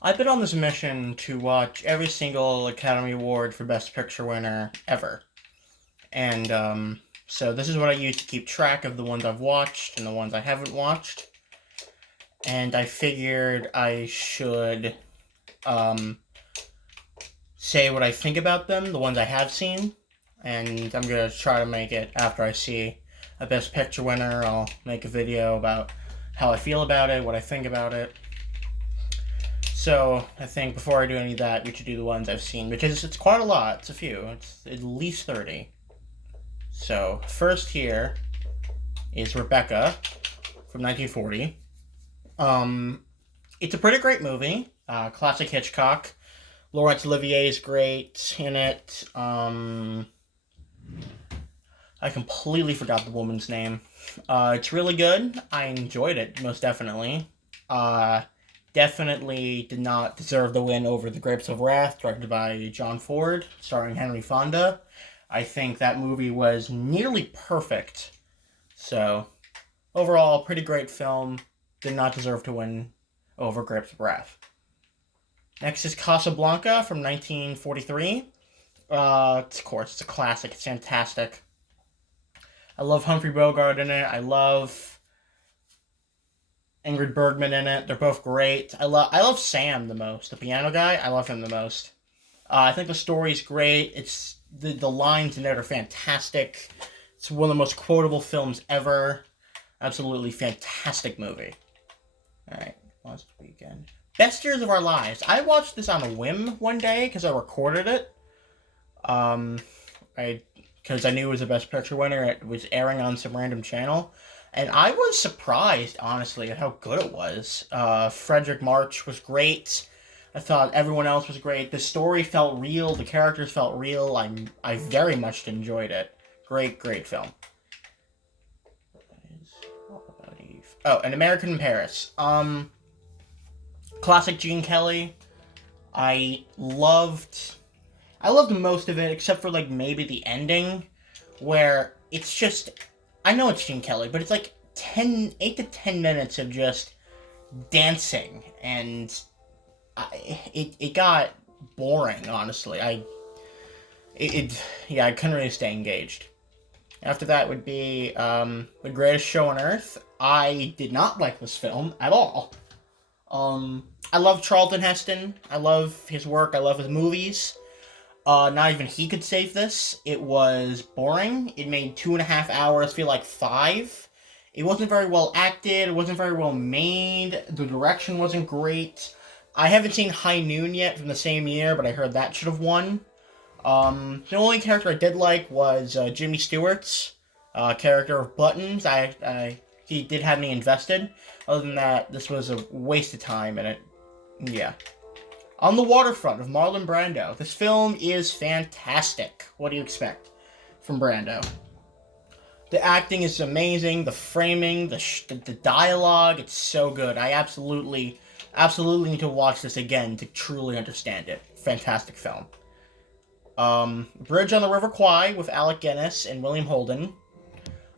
I've been on this mission to watch every single Academy Award for Best Picture winner ever. And so this is what I use to keep track of the ones I've watched and the ones I haven't watched. And I figured I should um, say what I think about them, the ones I have seen. And I'm going to try to make it after I see a Best Picture winner. I'll make a video about how I feel about it, what I think about it. So I think before I do any of that, we should do the ones I've seen, because it's quite a lot. It's a few. It's at least 30. So first here is Rebecca from 1940. Um, it's a pretty great movie. Classic Hitchcock. Laurence Olivier is great in it. I completely forgot the woman's name. It's really good. I enjoyed it, most definitely. Definitely did not deserve the win over The Grapes of Wrath, directed by John Ford, starring Henry Fonda. I think that movie was nearly perfect. So, overall, pretty great film. Did not deserve to win over Grapes of Wrath. Next is Casablanca from 1943. Of course, it's a classic. It's fantastic. I love Humphrey Bogart in it. I love Ingrid Bergman in it. They're both great. I love Sam the most, the piano guy. I love him the most. I think the story's great. It's the lines in it are fantastic. It's one of the most quotable films ever. Absolutely fantastic movie. All right, last weekend. Best Years of Our Lives. I watched this on a whim one day because I recorded it. Um, I because I knew it was the Best Picture winner. It was airing on some random channel, and I was surprised, honestly, at how good it was. Frederick March was great. I thought everyone else was great. The story felt real. The characters felt real. I very much enjoyed it. Great, great film. Oh, An American in Paris. Classic Gene Kelly. I loved I loved most of it, except for like maybe the ending, where it's just I know it's Gene Kelly, but it's like 8 to 10 minutes of just dancing, and it got boring. Honestly, yeah, I couldn't really stay engaged. After that would be The Greatest Show on Earth. I did not like this film at all. I love Charlton Heston. I love his work. I love his movies. Not even he could save this. It was boring. It made 2.5 hours feel like five. It wasn't very well acted. It wasn't very well made. The direction wasn't great. I haven't seen High Noon yet from the same year, but I heard that should have won. The only character I did like was Jimmy Stewart's character of Buttons. He did have me invested. Other than that, this was a waste of time, and yeah. On the Waterfront of Marlon Brando. This film is fantastic. What do you expect from Brando? The acting is amazing. The framing, the dialogue, it's so good. I absolutely need to watch this again to truly understand it. Fantastic film. Bridge on the River Kwai with Alec Guinness and William Holden.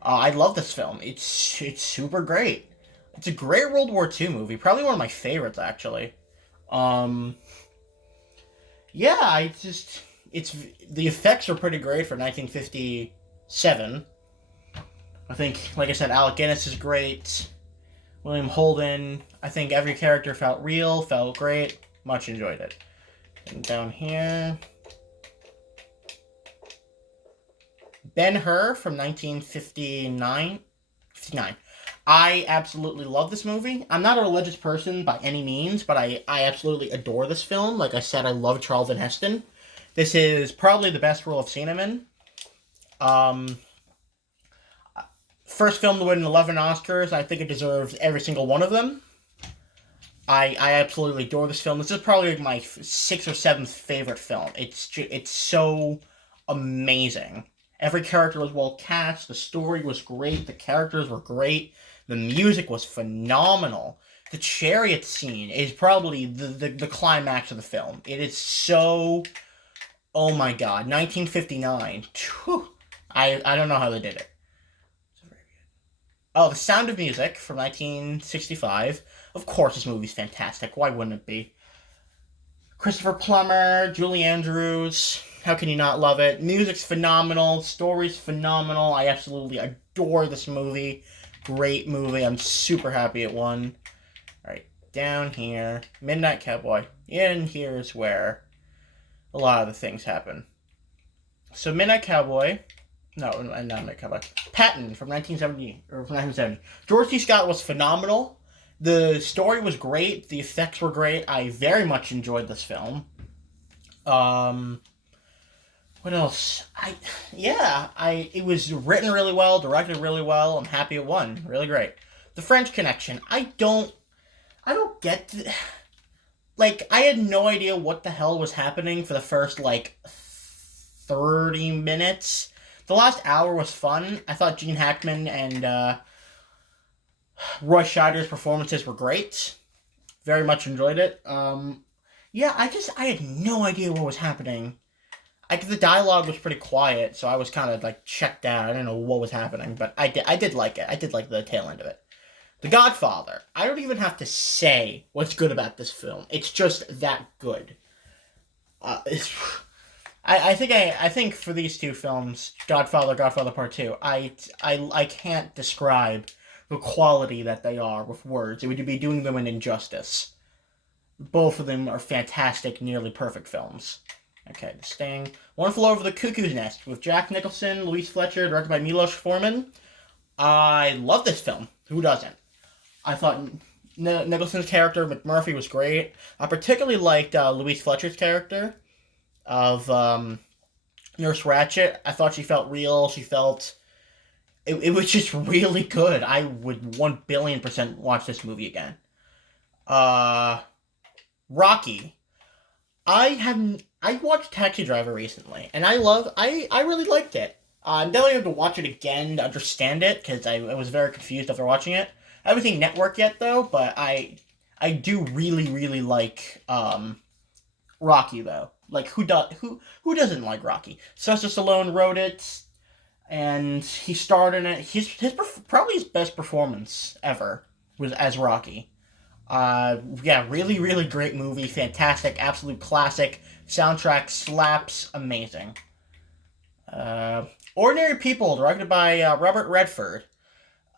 I love this film. It's super great. It's a great World War II movie. Probably one of my favorites, actually. Um, yeah, it's the effects are pretty great for 1957. I think, like I said, Alec Guinness is great. William Holden. I think every character felt real, felt great. Much enjoyed it. And down here, Ben-Hur from 1959. 59. I absolutely love this movie. I'm not a religious person by any means, but I absolutely adore this film. Like I said, I love Charlton Heston. This is probably the best role I've seen him in. Um, First film to win 11 Oscars. I think it deserves every single one of them. I absolutely adore this film. This is probably my sixth or seventh favorite film. It's so amazing. Every character was well cast. The story was great. The characters were great. The music was phenomenal. The chariot scene is probably the climax of the film. It is so. Oh my god. 1959. Whew. I don't know how they did it. Oh, The Sound of Music from 1965. Of course, this movie's fantastic. Why wouldn't it be? Christopher Plummer, Julie Andrews. How can you not love it? Music's phenomenal. Story's phenomenal. I absolutely adore this movie. Great movie. I'm super happy it won. Alright, down here. Midnight Cowboy. In here is where a lot of the things happen. So Midnight Cowboy. No, not Midnight Cowboy. Patton from 1970. Or from 1970. George C. Scott was phenomenal. The story was great. The effects were great. I very much enjoyed this film. What else? It was written really well, directed really well. I'm happy it won. Really great. The French Connection. I don't get. Like, I had no idea what the hell was happening for the first 30 minutes. The last hour was fun. I thought Gene Hackman and Roy Scheider's performances were great. Very much enjoyed it. I had no idea what was happening. The dialogue was pretty quiet, so I was kind of checked out. I didn't know what was happening, but I did like it. I did like the tail end of it. The Godfather. I don't even have to say what's good about this film. It's just that good. I think for these two films, Godfather Part 2, I can't describe the quality that they are with words. It would be doing them an injustice. Both of them are fantastic, nearly perfect films. Okay, The Sting. One Flew Over the Cuckoo's Nest with Jack Nicholson, Louise Fletcher, directed by Milos Forman. I love this film. Who doesn't? I thought Nicholson's character, McMurphy, was great. I particularly liked Louise Fletcher's character of Nurse Ratched. I thought she felt real. She felt... It was just really good. I would 1,000,000,000% watch this movie again. Rocky. I watched Taxi Driver recently, and I really liked it. I'm definitely going to watch it again to understand it, because I was very confused after watching it. I haven't seen Network yet, though, but I do really, really like Rocky, though. Who doesn't like Rocky? Sylvester Stallone wrote it, and he starred in it. Probably his best performance ever was as Rocky. Really, really great movie. Fantastic, absolute classic. Soundtrack slaps, amazing. Ordinary People, directed by Robert Redford.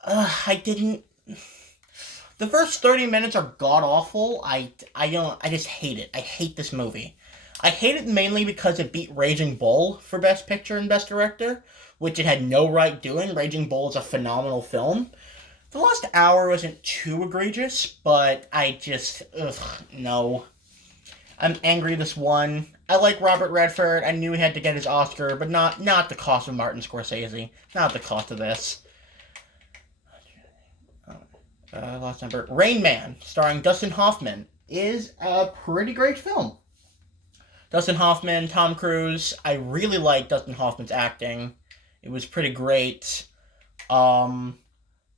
The first 30 minutes are god awful. I just hate it. I hate this movie. I hate it mainly because it beat Raging Bull for Best Picture and Best Director, which it had no right doing. Raging Bull is a phenomenal film. The last hour wasn't too egregious, but no. I'm angry this won. I like Robert Redford. I knew he had to get his Oscar, but not the cost of Martin Scorsese. Not the cost of this. Last number. Rain Man, starring Dustin Hoffman, is a pretty great film. Dustin Hoffman, Tom Cruise. I really like Dustin Hoffman's acting. It was pretty great. Tom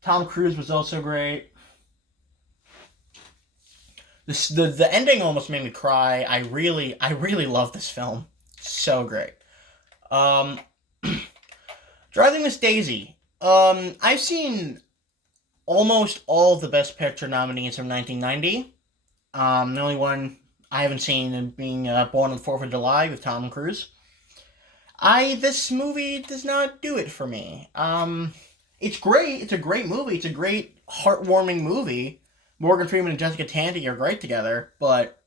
Cruise was also great. The ending almost made me cry. I really love this film. So great. Driving Miss Daisy. I've seen almost all of the Best Picture nominees from 1990. The only one I haven't seen being Born on the 4th of July with Tom Cruise. This movie does not do it for me. It's great. It's a great movie. It's a great, heartwarming movie. Morgan Freeman and Jessica Tandy are great together, but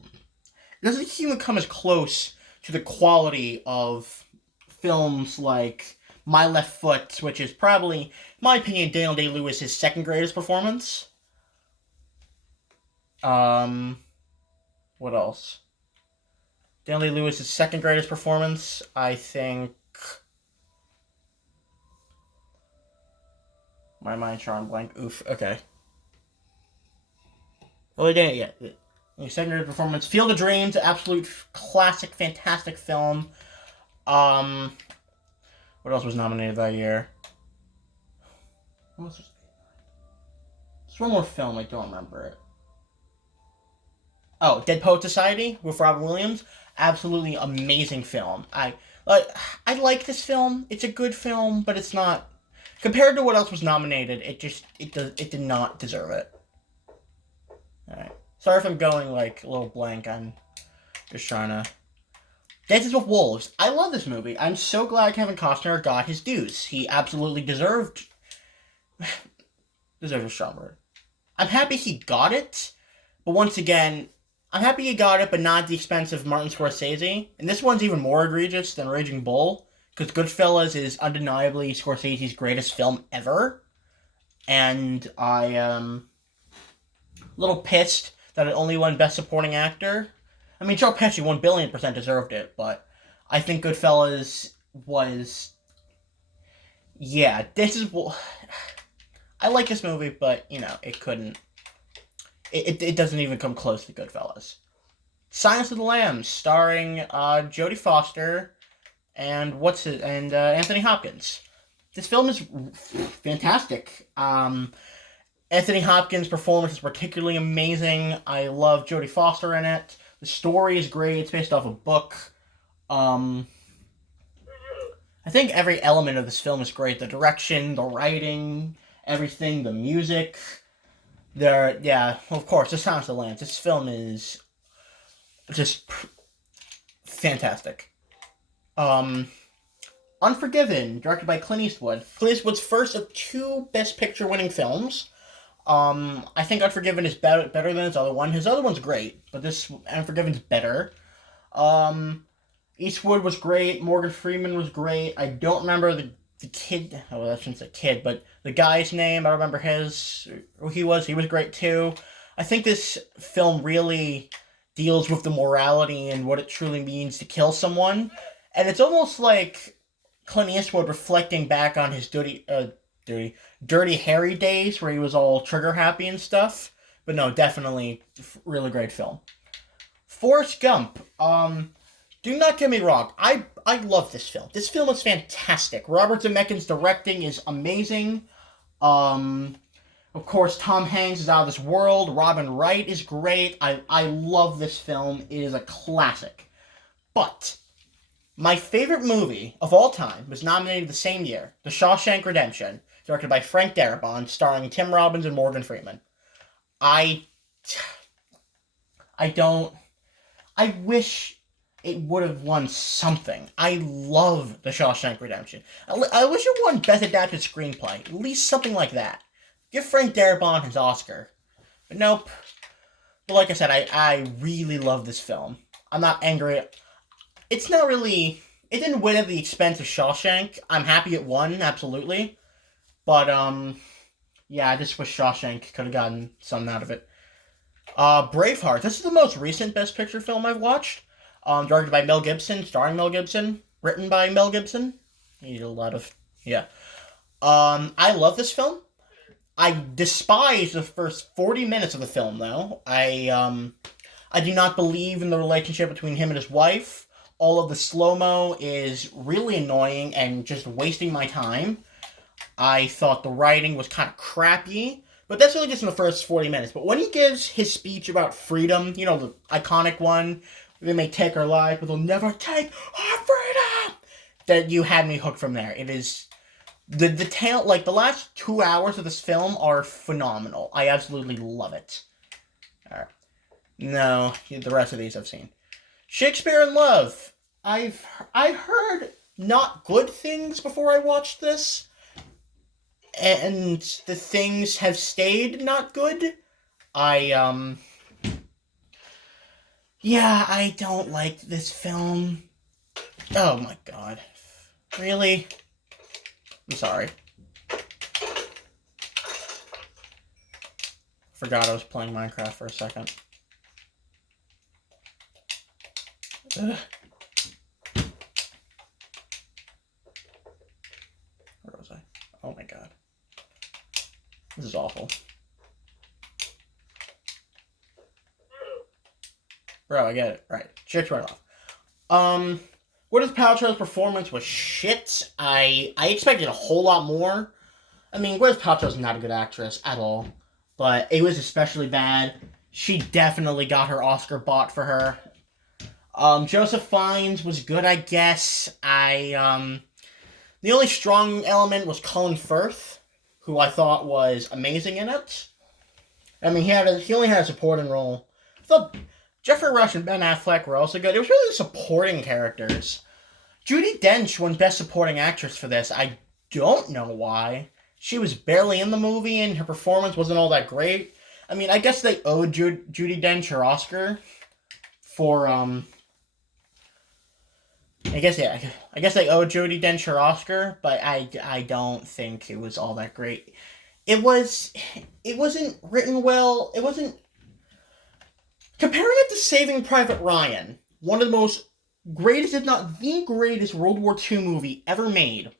it doesn't even come as close to the quality of films like My Left Foot, which is probably, in my opinion, Daniel Day-Lewis's second greatest performance. What else? Daniel Day-Lewis's second greatest performance, I think... My mind's drawing blank. Oof, okay. Well, they didn't yet. The second greatest performance. Field of Dreams, absolute classic, fantastic film. What else was nominated that year? What else was... There's one more film, I don't remember it. Oh, Dead Poet Society with Robin Williams. Absolutely amazing film. I like this film. It's a good film, but it's not... Compared to what else was nominated, it did not deserve it. Alright. Sorry if I'm going like a little blank. I'm just trying to. Dances with Wolves. I love this movie. I'm so glad Kevin Costner got his dues. He absolutely deserves a strong word. I'm happy he got it, but once again, I'm happy he got it, but not at the expense of Martin Scorsese. And this one's even more egregious than Raging Bull, because Goodfellas is undeniably Scorsese's greatest film ever. And I am a little pissed that it only won Best Supporting Actor. I mean, Joe Pesci 1,000,000,000% deserved it, but I think Goodfellas was. Yeah, this is. I like this movie, but, it couldn't. It doesn't even come close to Goodfellas. Silence of the Lambs, starring Jodie Foster and Anthony Hopkins. This film is fantastic. Anthony Hopkins' performance is particularly amazing. I love Jodie Foster in it. The story is great. It's based off a book. I think every element of this film is great. The direction, the writing, everything, the music. Of course, The Silence of the Lambs. This film is just fantastic. Unforgiven, directed by Clint Eastwood. Clint Eastwood's first of two Best Picture winning films. I think Unforgiven is better than his other one. His other one's great, but this Unforgiven's better. Eastwood was great. Morgan Freeman was great. I don't remember the kid. Oh, I shouldn't say kid, but the guy's name. I don't remember who he was. He was great too. I think this film really deals with the morality and what it truly means to kill someone. And it's almost like Clint Eastwood reflecting back on his Dirty Harry days where he was all trigger happy and stuff. But no, definitely really great film. Forrest Gump. Do not get me wrong. I love this film. This film is fantastic. Robert Zemeckis' directing is amazing. Of course, Tom Hanks is out of this world. Robin Wright is great. I love this film. It is a classic. But my favorite movie of all time was nominated the same year, The Shawshank Redemption, directed by Frank Darabont, starring Tim Robbins and Morgan Freeman. I wish it would have won something. I love The Shawshank Redemption. I wish it won Best Adapted Screenplay. At least something like that. Give Frank Darabont his Oscar. But nope. But like I said, I really love this film. I'm not angry. It's not really. It didn't win at the expense of Shawshank. I'm happy it won, absolutely. But, yeah, I just wish Shawshank could have gotten something out of it. Braveheart. This is the most recent Best Picture film I've watched. Directed by Mel Gibson, starring Mel Gibson, written by Mel Gibson. He did a lot of. Yeah. I love this film. I despise the first 40 minutes of the film, though. I do not believe in the relationship between him and his wife. All of the slow-mo is really annoying and just wasting my time. I thought the writing was kind of crappy, but that's really just in the first 40 minutes. But when he gives his speech about freedom, the iconic one, they may take our lives, but they'll never take our freedom, that you had me hooked from there. It is... The last 2 hours of this film are phenomenal. I absolutely love it. Alright. No, the rest of these I've seen. Shakespeare in Love. I've heard not good things before I watched this, and the things have stayed not good. I don't like this film. Oh my god. Really? I'm sorry. Forgot I was playing Minecraft for a second. Ugh. Where was I? Oh my god. This is awful. Bro, I get it. Right. Shit's right off. Gwyneth Paltrow's performance was shit. I expected a whole lot more. I mean, Gwyneth Paltrow's not a good actress at all. But it was especially bad. She definitely got her Oscar bought for her. Joseph Fiennes was good, I guess. The only strong element was Colin Firth, who I thought was amazing in it. I mean, he only had a supporting role. thought Jeffrey Rush and Ben Affleck were also good. It was really the supporting characters. Judi Dench won Best Supporting Actress for this. I don't know why. She was barely in the movie, and her performance wasn't all that great. I mean, I guess they owed Judi Dench her Oscar for I guess yeah. I guess they owed Judi Dench her Oscar, but I don't think it was all that great. It wasn't written well. It wasn't comparing it to Saving Private Ryan, one of the most greatest, if not the greatest, World War II movie ever made.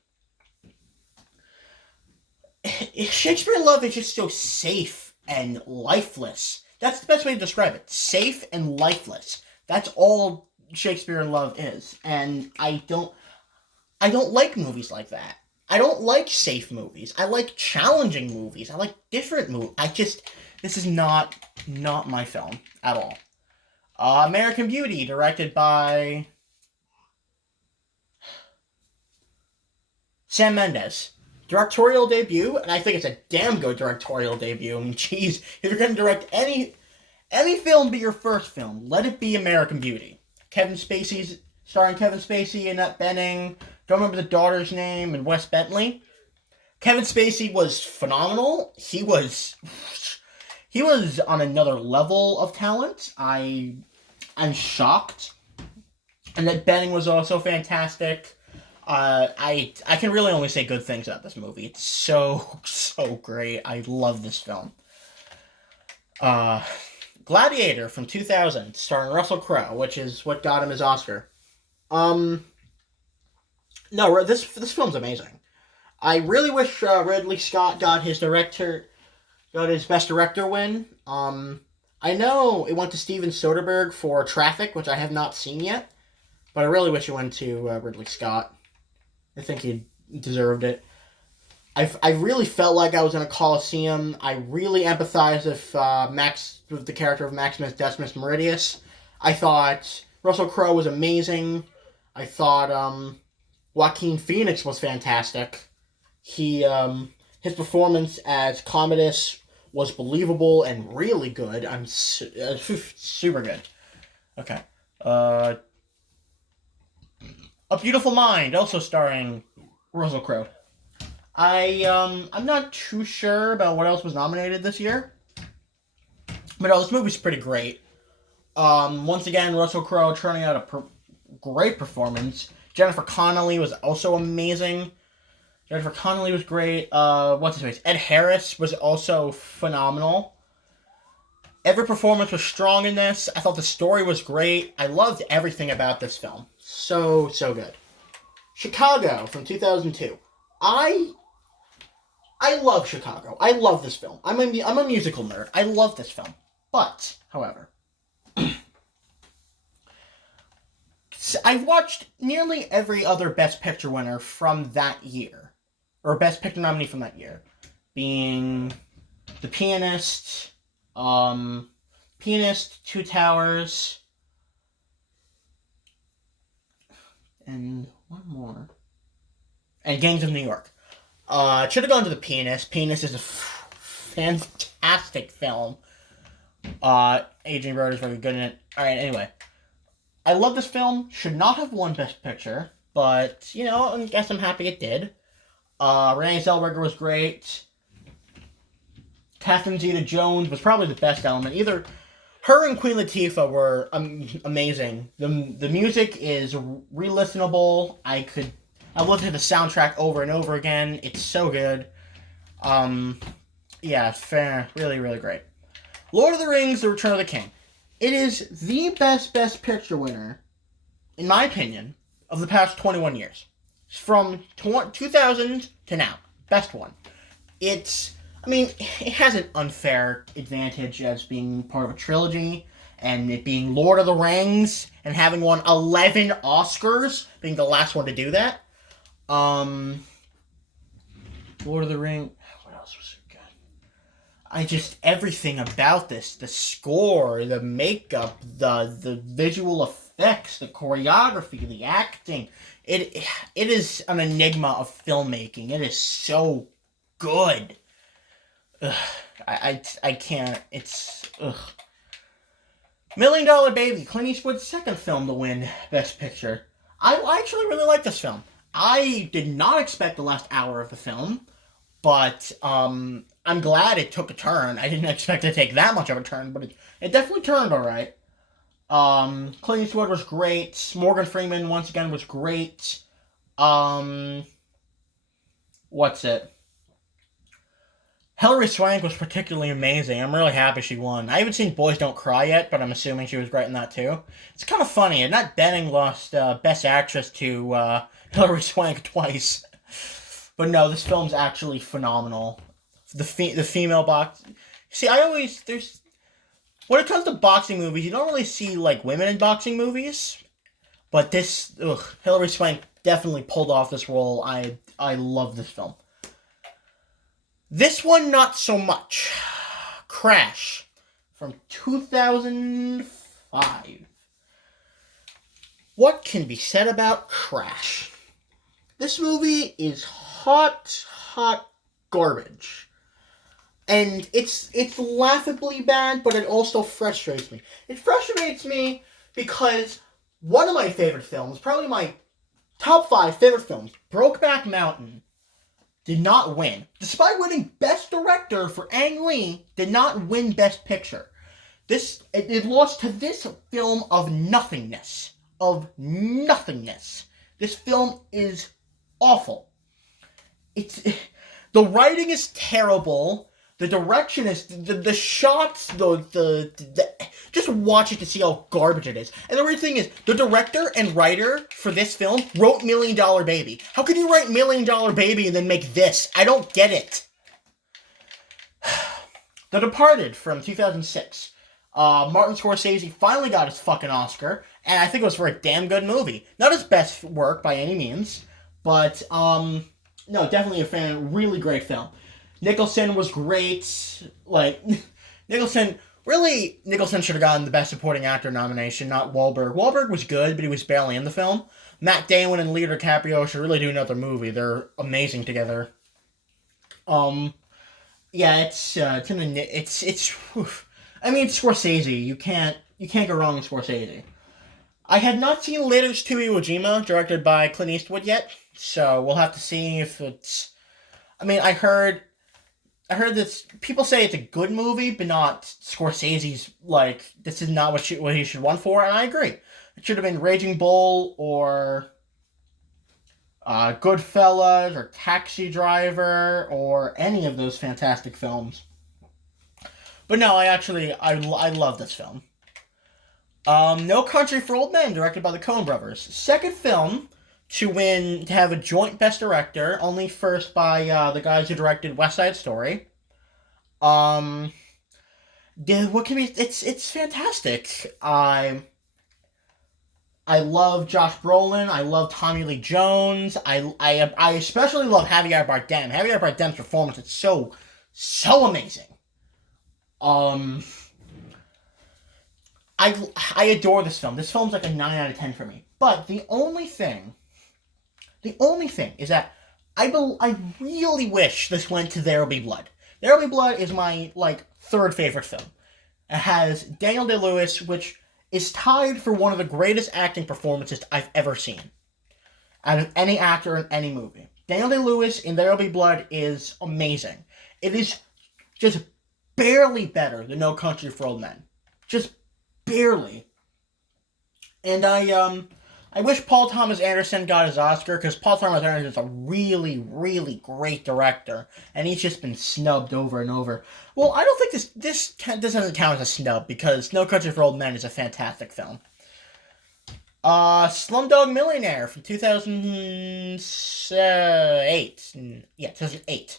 Shakespeare in Love is just so safe and lifeless. That's the best way to describe it. Safe and lifeless. That's all Shakespeare in Love is. And I don't like movies like that. I don't like safe movies. I like challenging movies. I like different movies. This is not my film at all. American Beauty, directed by Sam Mendes. Directorial debut, and I think it's a damn good directorial debut. I mean, geez, if you're going to direct any film be your first film, let it be American Beauty. Starring Kevin Spacey, Annette Bening, don't remember the daughter's name, and Wes Bentley. Kevin Spacey was phenomenal. He was on another level of talent. I'm shocked. Annette Bening was also fantastic. I can really only say good things about this movie. It's so great. I love this film. Gladiator from 2000, starring Russell Crowe, which is what got him his Oscar. No, this film's amazing. I really wish Ridley Scott got his Best Director win. I know it went to Steven Soderbergh for Traffic, which I have not seen yet, but I really wish it went to Ridley Scott. I think he deserved it. I really felt like I was in a Coliseum. I really empathized with the character of Maximus Decimus Meridius. I thought Russell Crowe was amazing. I thought Joaquin Phoenix was fantastic. His performance as Commodus was believable and really good. Super good. Okay. A Beautiful Mind, also starring Russell Crowe. I'm not too sure about what else was nominated this year, but this movie's pretty great. Once again, Russell Crowe turning out a great performance. Jennifer Connelly was also amazing. Jennifer Connelly was great. What's his face? Ed Harris was also phenomenal. Every performance was strong in this. I thought the story was great. I loved everything about this film. So good. Chicago from 2002. I love Chicago. I love this film. I'm a musical nerd. I love this film. But, however, I've watched nearly every other Best Picture winner from that year. Or Best Picture nominee from that year. Being The Pianist, Two Towers, and one more. And Gangs of New York. It should have gone to The Pianist. Pianist is a fantastic film. Adrian Brody is very good in it. Alright, anyway. I love this film. Should not have won Best Picture, but, I guess I'm happy it did. Renee Zellweger was great. Catherine Zeta-Jones was probably the best element. Either her and Queen Latifah were amazing. The music is re-listenable. I listened to the soundtrack over and over again. It's so good. Yeah, fair. Really, really great. Lord of the Rings, The Return of the King. It is the Best Picture winner, in my opinion, of the past 21 years. From 2000 to now. Best one. It has an unfair advantage as being part of a trilogy, and it being Lord of the Rings, and having won 11 Oscars, being the last one to do that. Lord of the Rings. What else was so good? Everything about this, the score, the makeup, the visual effects, the choreography, the acting. It is an enigma of filmmaking. It is so good. Ugh, I can't. It's ugh. Million Dollar Baby, Clint Eastwood's second film to win Best Picture. I actually really like this film. I did not expect the last hour of the film, but I'm glad it took a turn. I didn't expect it to take that much of a turn, but it definitely turned all right. Clint Eastwood was great. Morgan Freeman once again was great. What's it? Hilary Swank was particularly amazing. I'm really happy she won. I haven't seen Boys Don't Cry yet, but I'm assuming she was great in that too. It's kind of funny. Annette Bening lost Best Actress to Hilary Swank twice. But no, this film's actually phenomenal. The female box. See, there's when it comes to boxing movies, you don't really see like women in boxing movies. But Hilary Swank definitely pulled off this role. I love this film. This one, not so much. Crash from 2005. What can be said about Crash? This movie is hot garbage. And it's laughably bad, but it also frustrates me. It frustrates me because one of my favorite films, probably my top 5 favorite films, Brokeback Mountain, did not win. Despite winning Best Director for Ang Lee, did not win Best Picture. It lost to this film of nothingness. Of nothingness. This film is awful. The writing is terrible. The direction is the shots. Just watch it to see how garbage it is. And the weird thing is, the director and writer for this film wrote $1 Million Baby. How can you write $1 Million Baby and then make this? I don't get it. The Departed from 2006. Martin Scorsese finally got his fucking Oscar, and I think it was for a damn good movie. Not his best work by any means, but no, definitely a fan. Really great film. Nicholson was great. Nicholson should have gotten the Best Supporting Actor nomination, not Wahlberg. Wahlberg was good, but he was barely in the film. Matt Damon and Leo DiCaprio should really do another movie. They're amazing together. Yeah, it's Scorsese. You can't go wrong with Scorsese. I had not seen Letters to Iwo Jima, directed by Clint Eastwood yet, so we'll have to see if it's. I heard this. People say it's a good movie, but not Scorsese's. This is not what he should won for, and I agree. It should have been Raging Bull or Goodfellas or Taxi Driver or any of those fantastic films. But no, I love this film. No Country for Old Men, directed by the Coen brothers. Second film to have a joint Best Director, only first by the guys who directed West Side Story. It's fantastic. I love Josh Brolin. I love Tommy Lee Jones. I especially love Javier Bardem. Javier Bardem's performance is so amazing. I adore this film. This film's like a 9 out of 10 for me. But the only thing is that I really wish this went to There'll Be Blood. There'll Be Blood is my third favorite film. It has Daniel Day-Lewis, which is tied for one of the greatest acting performances I've ever seen out of any actor in any movie. Daniel Day-Lewis in There'll Be Blood is amazing. It is just barely better than No Country for Old Men. Just barely. And I wish Paul Thomas Anderson got his Oscar, because Paul Thomas Anderson is a really, really great director, and he's just been snubbed over and over. Well, I don't think this doesn't count as a snub, because No Country for Old Men is a fantastic film. Slumdog Millionaire from 2008. Yeah, 2008.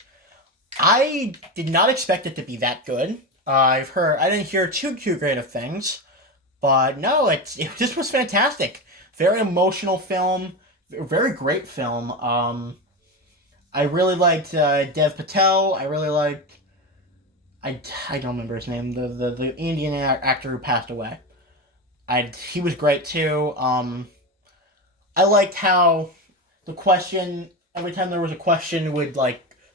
I did not expect it to be that good. I didn't hear too great of things, but no, it just was fantastic. Very emotional film, very great film. I really liked Dev Patel. I really liked. I don't remember his name. The Indian actor who passed away. He was great too. I liked how the question, every time there was a question, would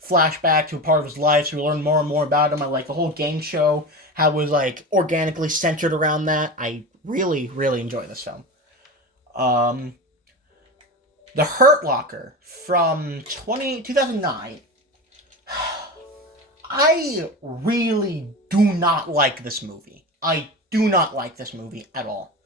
flashback to a part of his life, so we learn more and more about him. I like the whole game show, how it was like organically centered around that. I really, really enjoy this film. The Hurt Locker from 2009. I really do not like this movie. I do not like this movie at all.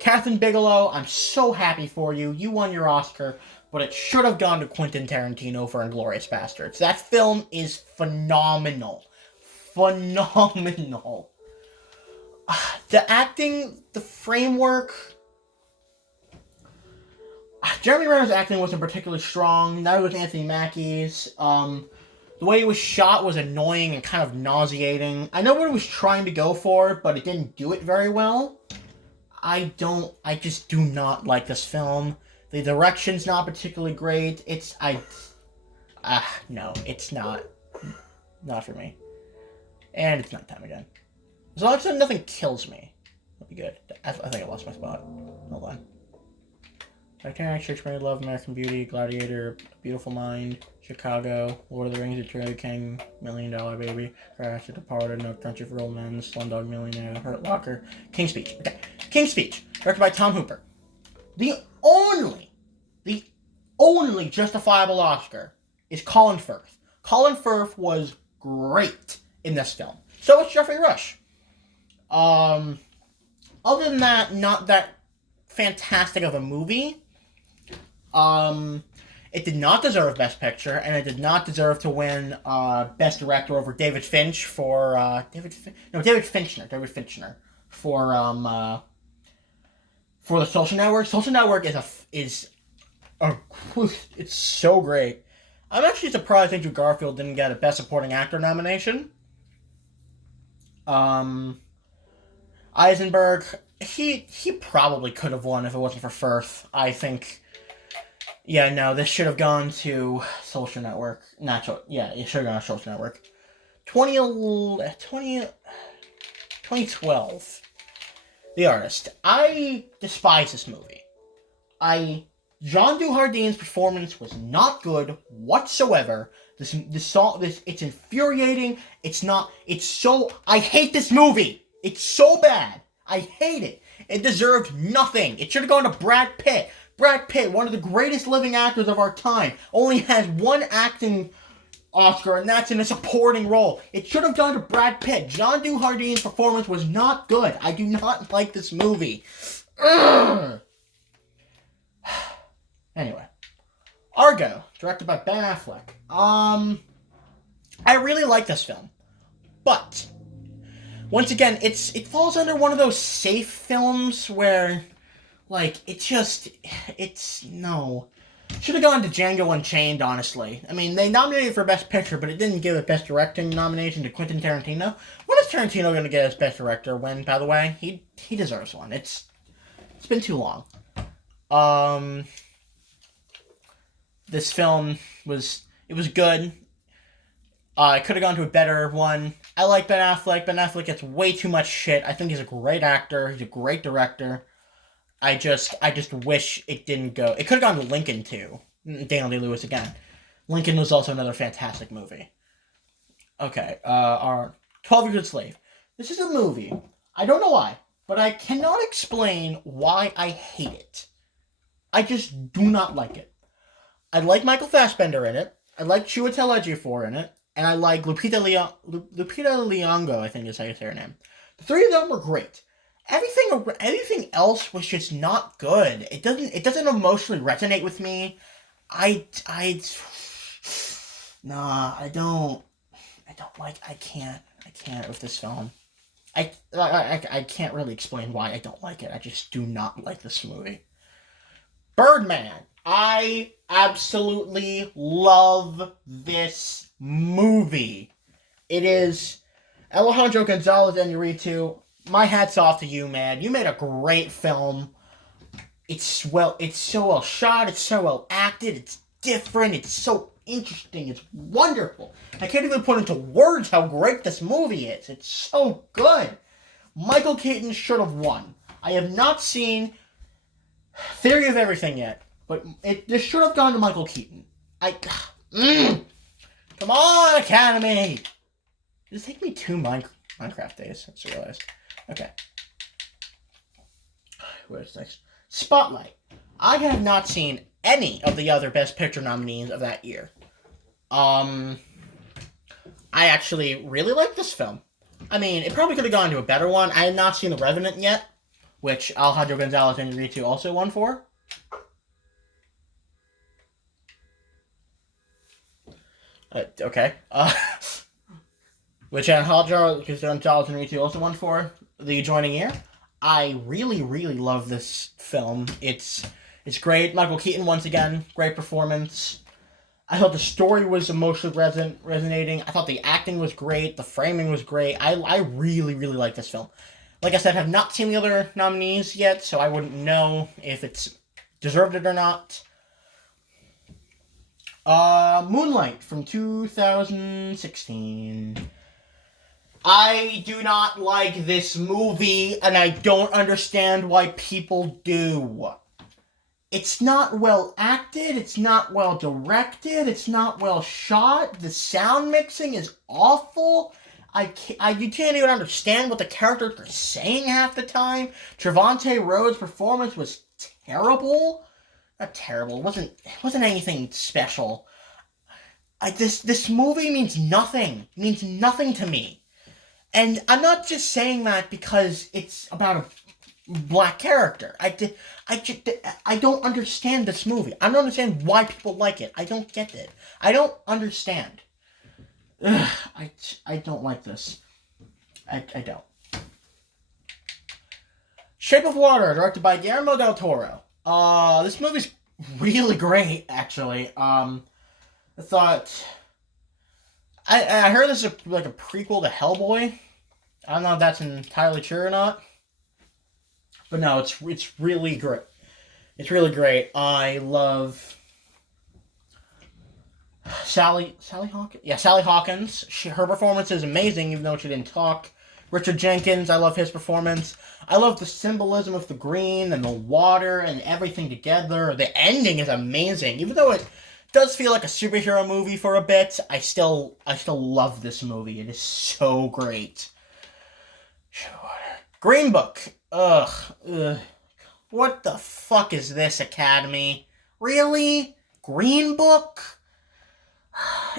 Catherine Bigelow, I'm so happy for you. You won your Oscar, but it should have gone to Quentin Tarantino for Inglourious Basterds. That film is phenomenal. Phenomenal. The acting, the framework... Jeremy Renner's acting wasn't particularly strong. Neither was Anthony Mackie's. The way it was shot was annoying and kind of nauseating. I know what it was trying to go for, but it didn't do it very well. I just do not like this film. The direction's not particularly great. No, it's not. Not for me. And it's not time again. As long as nothing kills me, that'll be good. I think I lost my spot. Hold on. Titanic, Shakespeare in Love, American Beauty, Gladiator, Beautiful Mind, Chicago, Lord of the Rings, Return of the King, $1 Million Baby, Crash, The Departed, No Country for Old Men, Slumdog Millionaire, Hurt Locker, King's Speech. Okay, King's Speech, directed by Tom Hooper. The only justifiable Oscar is Colin Firth. Colin Firth was great in this film. So was Geoffrey Rush. Other than that, not that fantastic of a movie. It did not deserve Best Picture, and it did not deserve to win Best Director over David Finch for David Fincher for The Social Network. Social Network it's so great. I'm actually surprised Andrew Garfield didn't get a Best Supporting Actor nomination. Eisenberg, he probably could have won if it wasn't for Firth. I think. Yeah, no, this should have gone to Social Network. It should have gone to Social Network. 2012. The Artist. I despise this movie. Jean Dujardin's performance was not good whatsoever. This it's infuriating. I hate this movie. It's so bad. I hate it. It deserved nothing. It should have gone to Brad Pitt. Brad Pitt, one of the greatest living actors of our time, only has one acting Oscar, and that's in a supporting role. It should have gone to Brad Pitt. Jean Dujardin's performance was not good. I do not like this movie. Anyway. Argo, directed by Ben Affleck. I really like this film. But, once again, it falls under one of those safe films where... no. Should have gone to Django Unchained, honestly. I mean, they nominated it for Best Picture, but it didn't give a Best Directing nomination to Quentin Tarantino. When is Tarantino going to get his Best Director win, by the way? He deserves one. It's been too long. This film was good. It could have gone to a better one. I like Ben Affleck. Ben Affleck gets way too much shit. I think he's a great actor. He's a great director. I just wish it didn't go. It could have gone to Lincoln, too. Daniel Day-Lewis again. Lincoln was also another fantastic movie. Okay, our 12 Years a Slave. This is a movie. I don't know why, but I cannot explain why I hate it. I just do not like it. I like Michael Fassbender in it. I like Chiwetel Ejiofor in it. And I like Lupita Nyong'o, I think is how you say her name. The three of them were great. Everything else was just not good. It doesn't emotionally resonate with me. I can't with this film. I can't really explain why I don't like it. I just do not like this movie. Birdman. I absolutely love this movie. It is Alejandro González Iñárritu. My hat's off to you, man. You made a great film. It's so well shot. It's so well acted. It's different. It's so interesting. It's wonderful. I can't even put into words how great this movie is. It's so good. Michael Keaton should have won. I have not seen Theory of Everything yet, but this should have gone to Michael Keaton. Come on, Academy! Does it take me 2 Minecraft days? I just realized. Okay. Where's next? Spotlight. I have not seen any of the other Best Picture nominees of that year. I actually really like this film. I mean, it probably could have gone to a better one. I have not seen The Revenant yet, which Alejandro Gonzalez Iñárritu also won for. Okay. Which Alejandro Gonzalez Iñárritu also won for the adjoining year. I really, really love this film. It's great. Michael Keaton, once again, great performance. I thought the story was emotionally resonating. I thought the acting was great. The framing was great. I really, really like this film. Like I said, I have not seen the other nominees yet, so I wouldn't know if it's deserved it or not. Moonlight from 2016. I do not like this movie, and I don't understand why people do. It's not well acted, it's not well directed, it's not well shot, the sound mixing is awful. You can't even understand what the characters are saying half the time. Trevante Rhodes' performance was terrible. Not terrible, it wasn't anything special. This movie means nothing. It means nothing to me. And I'm not just saying that because it's about a black character. I don't understand this movie. I don't understand why people like it. I don't get it. I don't understand. Ugh, I don't like this. I don't. Shape of Water, directed by Guillermo del Toro. This movie's really great, actually. I thought... I heard this is like a prequel to Hellboy. I don't know if that's entirely true or not. But no, it's really great. It's really great. I love Sally Hawkins. Yeah, Sally Hawkins. Her performance is amazing, even though she didn't talk. Richard Jenkins, I love his performance. I love the symbolism of the green and the water and everything together. The ending is amazing, even though it does feel like a superhero movie for a bit. I still love this movie. It is so great. Green Book. Ugh. What the fuck is this, Academy? Really? Green Book?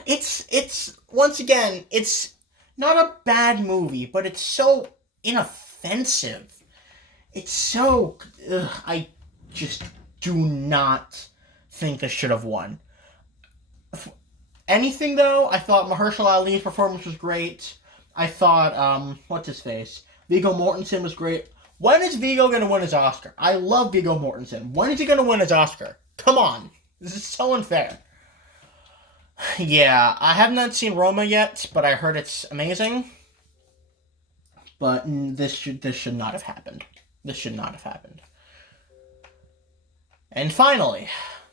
It's once again, it's not a bad movie, but it's so inoffensive. It's so... I just do not think this should have won. Anything, though, I thought Mahershala Ali's performance was great. I thought, what's his face? Viggo Mortensen was great. When is Viggo going to win his Oscar? I love Viggo Mortensen. When is he going to win his Oscar? Come on. This is so unfair. Yeah, I have not seen Roma yet, but I heard it's amazing. But this should not have happened. This should not have happened. And finally,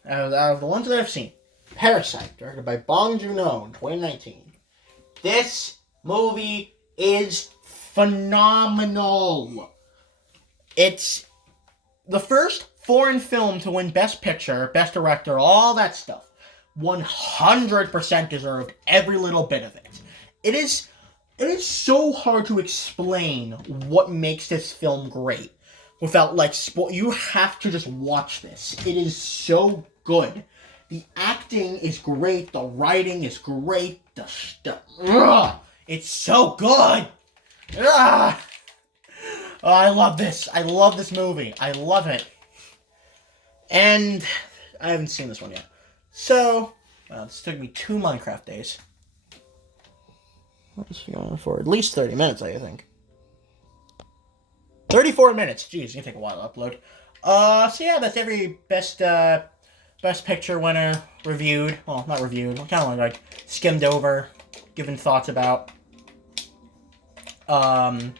out of the ones that I've seen, Parasite, directed by Bong Joon-ho in 2019. This movie is phenomenal. It's the first foreign film to win Best Picture, Best Director, all that stuff. 100% deserved every little bit of it. It is so hard to explain what makes this film great without, like, you have to just watch this. It is so good. The acting is great. The writing is great. It's so good. Oh, I love this. I love this movie. I love it. And I haven't seen this one yet. So, this took me 2 Minecraft days. What is going on for? At least 30 minutes, I think. 34 minutes. Jeez, it's gonna take a while to upload. So yeah, that's every Best Picture winner reviewed. Well, not reviewed. Kind of like skimmed over, given thoughts about. Every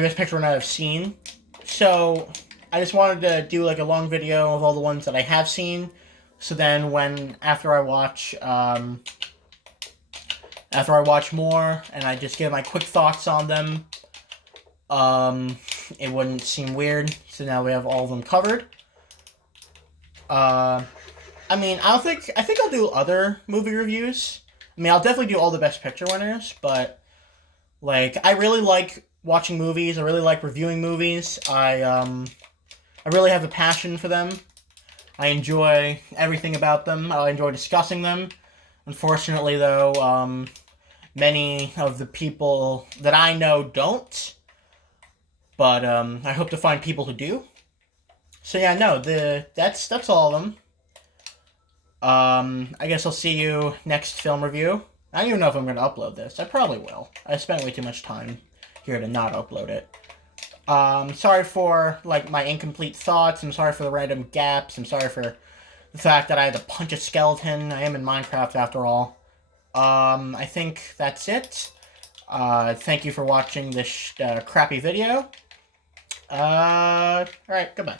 Best Picture winner I've seen. So, I just wanted to do like a long video of all the ones that I have seen. So then after I watch more and I just give my quick thoughts on them, it wouldn't seem weird. So now we have all of them covered. I I mean, I think I'll do other movie reviews. I mean, I'll definitely do all the Best Picture winners, but like, I really like watching movies. I really like reviewing movies. I really have a passion for them. I enjoy everything about them. I enjoy discussing them. Unfortunately, though, many of the people that I know don't. But I hope to find people who do. So yeah, no, that's all of them. I guess I'll see you next film review. I don't even know if I'm going to upload this. I probably will. I spent way too much time here to not upload it. Sorry for, like, my incomplete thoughts. I'm sorry for the random gaps. I'm sorry for the fact that I had to punch a skeleton. I am in Minecraft after all. I think that's it. Thank you for watching this crappy video. Alright, goodbye.